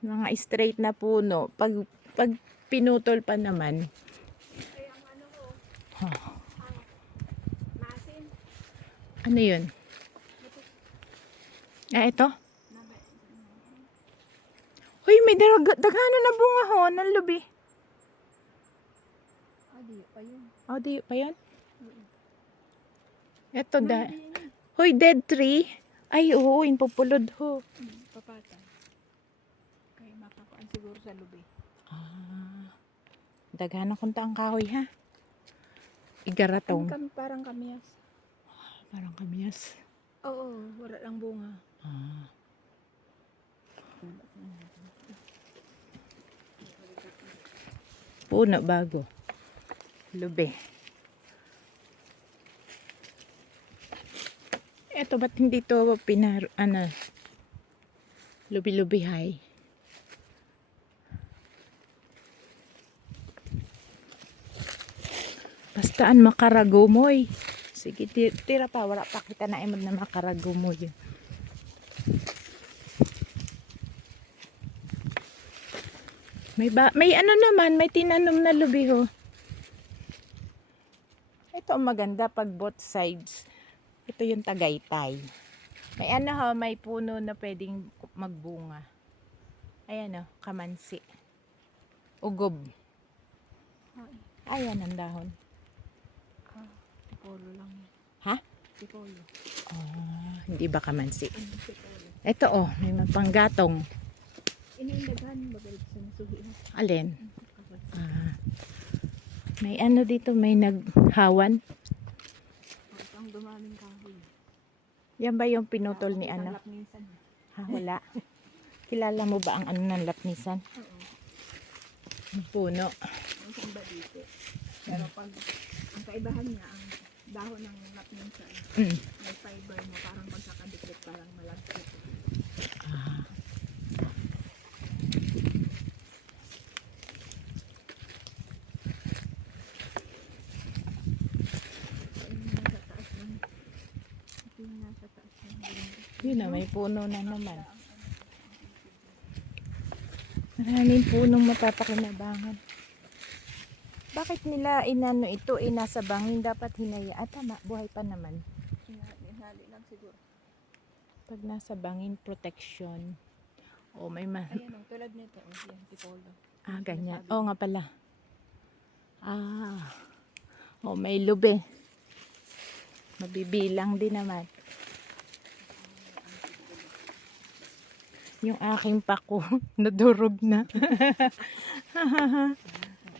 Mga straight na puno. Pag pinutol pa naman. Ay, ang ano ko, Huh. ang masin, Ano yun? Ah, ito? nabe, Uy, may dagano na bunga ho ng lubi. adi, pa yun. Oh, di pa yan? Mm. Ito da. Hindi yun. Hoy, dead tree. Ay, oo, yung pupulod ho. Papatay. Kaya makakuan siguro sa lubi. Ah, dagana kunta ang kahoy ha. Igaratong. Parang kamyas. Parang kamyas. Oo, wala lang bunga. Ah. Puno bago. Lubi. Eto ba't hindi to lubi-lubihay? Bastaan makaragumoy. Sige, tira pa. Wala pa kita na imod na makaragumoy yun. May ano naman, may tinanom na lubi ho. Ito ang maganda pag both sides. Ito yung Tagaytay. May ano ho, may puno na pwedeng magbunga. Ayan o, kamansi. Ugob. Ayan ang dahon. Tipolo lang yan. Ha? Tipolo. Oh, hindi ba kamansi? Tipolo. Ito oh, may mapanggatong. Iniindaghan, magalit sa nasuhi. Alin? Ah, may ano dito, may naghawan. Ang dumaming kahoy. Yan ba yung pinutol ni ano? Tanglap minsan. Ha, wala. Kilala mo ba ang ano ng lapnisan? Oo. Ang puno. Minsan ba dito? Pero pag ang kaibahan niya, ang dahon ng lapminsan, Mm. may fiber mo, parang pagkakadikit, parang malagkit. Ah. Nasa taas lang. Ito yung nasa taas lang. Yun na, may puno na naman. Maraming punong mapapakinabangan. Bakit nila inano ito, nasa bangin, dapat hinaya. At tama, buhay pa naman. Inhali lang siguro. Pag nasa bangin, protection. O may Ayan o, tulad nito. O, yan, tipolo. ganyan. Oo nga pala. O may lubi. Mabibilang din naman. Yung aking pako, nadurog na.